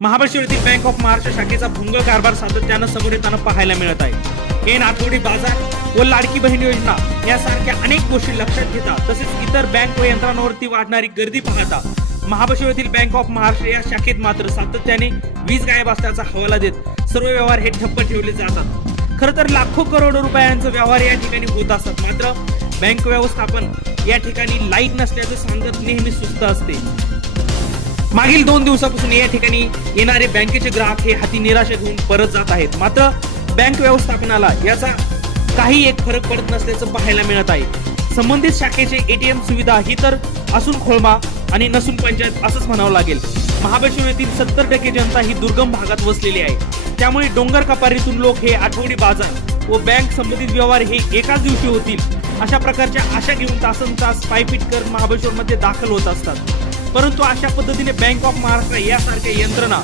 महाबळेश्वर येथील bank of Maharashtra शाखेचा भंग कारभार सातत्यानं समोर येताना पाहायला मिळत आहे. एन आठवडी बाजार व लाडकी बहीण योजना यासारख्या अनेक गोष्टी लक्षात घेता तसेच इतर बँक व यंत्रणांवरती वाढणारी गर्दी पाहता महाबळेश्वर येथील बँक ऑफ महाराष्ट्र या शाखेत मात्र सातत्याने वीज गायब असल्याचा हवाला देत सर्व व्यवहार हे ठप्प ठेवले जातात. खरं तर लाखो करोडो रुपयांचा व्यवहार या ठिकाणी होत असतात मात्र बँक व्यवस्थापन या ठिकाणी लाइट नसल्याचं सांगत नेहमी सुस्त असते. मागील दोन दिवसापासून या ठिकाणी येणारे बँकेचे ग्राहक हे हाती निराशा घेऊन परत जात आहेत. मात्र बँक व्यवस्थापनाला याचा काही एक फरक पडत नसल्याचं पाहायला मिळत आहे. संबंधित शाखेचे एटीएम सुविधा ही तर असून खोळमा आणि नसून पंचायत असंच म्हणावं लागेल. महाबळेश्वर येथील सत्तर टक्के जनता ही दुर्गम भागात वसलेली आहे. त्यामुळे डोंगर कपारीतून लोक हे आठवडी बाजार व बँक संबंधित व्यवहार हे एकाच दिवशी होतील अशा प्रकारच्या आशा घेऊन तासन तास पायपीट कर महाबळेश्वरमध्ये दाखल होत असतात. परंतु अशा पद्धतीने बँक ऑफ महाराष्ट्र यासारख्या यंत्रणा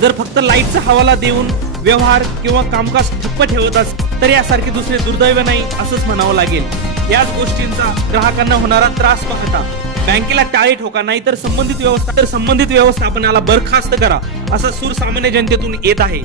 जर फक्त लाईटचा हवाला देऊन व्यवहार किंवा कामकाज ठप्प ठेवत अस तर यासारखे दुसरे दुर्दैव नाही असंच म्हणावं लागेल. याच गोष्टींचा ग्राहकांना होणारा त्रास पाहता बँकेला टाळी ठोका नाही तर संबंधित व्यवस्था तर संबंधित व्यवस्थापनाला बरखास्त करा असा सूर सामान्य जनतेतून येत आहे.